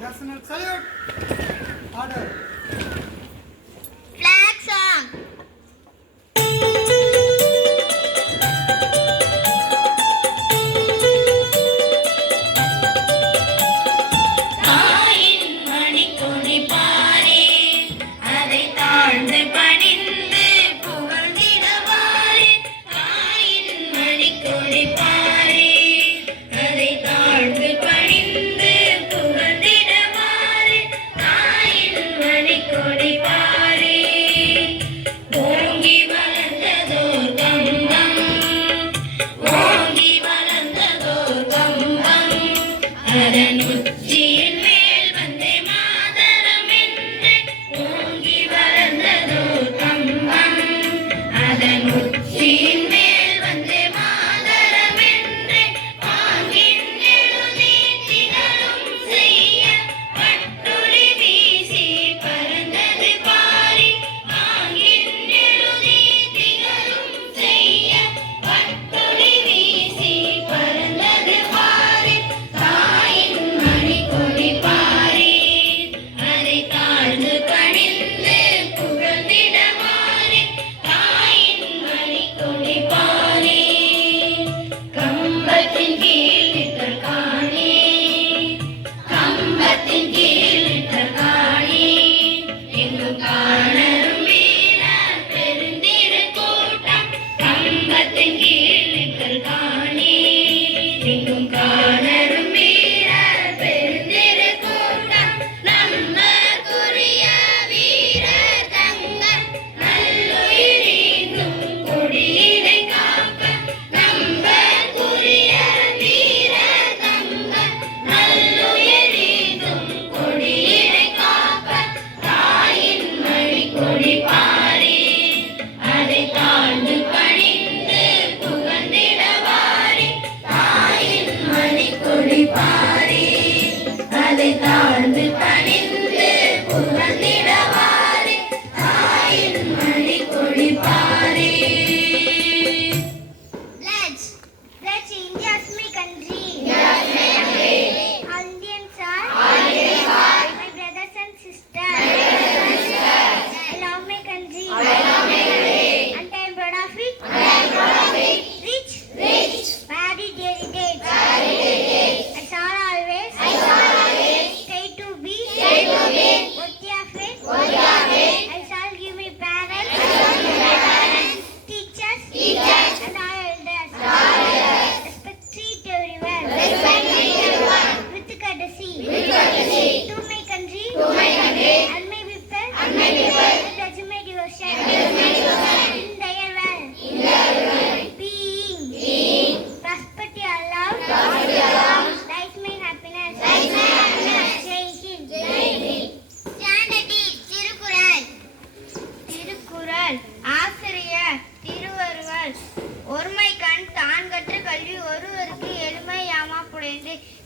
National salute. Order. Flag song.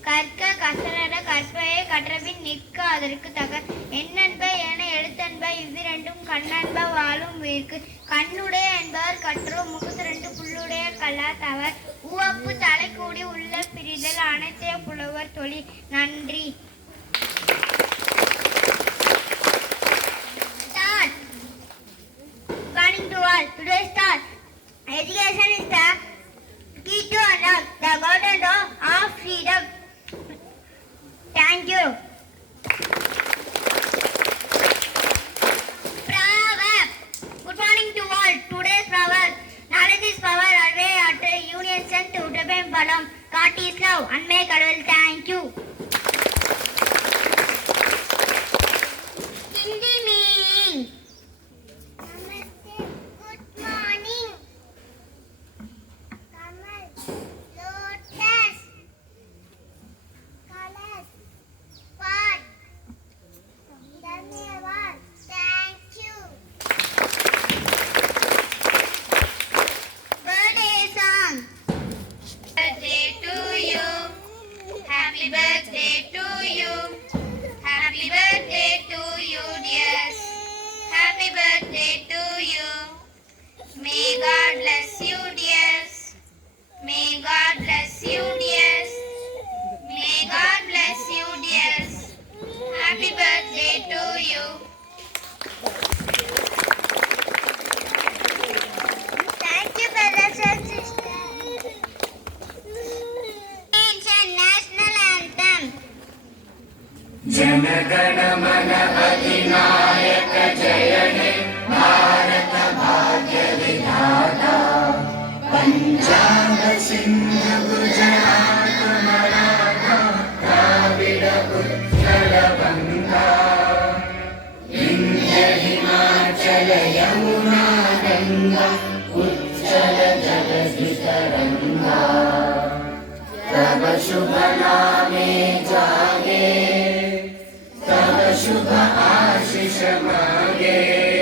கற்க கசடர கற்பையை கற்றபின் நிற்க அதற்கு தக எண்ணன்ப என எழுத்தன்ப இவ்விரண்டும் கண்ணன்ப வாழும் உயிர்க்கு கண்ணுடைய என்பவர் கற்றோ முகுதிரண்டு புல்லுடைய கல்லாதவர் உவப்பு தலை கூடி உள்ள பிரிதல் அனைத்தைய புலவர் தொழில். நன்றி. Morning to all. Today's thought. கடவுள். Thank you. Hindi meaning. Good morning. கமல். லோட்டஸ். கலர். பாட். धन्यवाद. Thank you. Birthday song. Birthday to you. Happy birthday to you. Happy birthday to you, dears. Happy birthday to you. May God bless you, dears. May God bless you, dears. May God bless you, dears. Happy birthday to you. Thank you, brothers and sisters. Attention, national anthem. Jana गण मन अधिनायक जय हे भारत भाग्य विधाता पंजाब सिंध गुजरात मराठा द्राविड उत्कल गंगा विंध्य हिमाचल यमुना गंगा उच्चल जलधि तरंगा तब शुभ नामे जागे तब शुभ आशीष मांगे।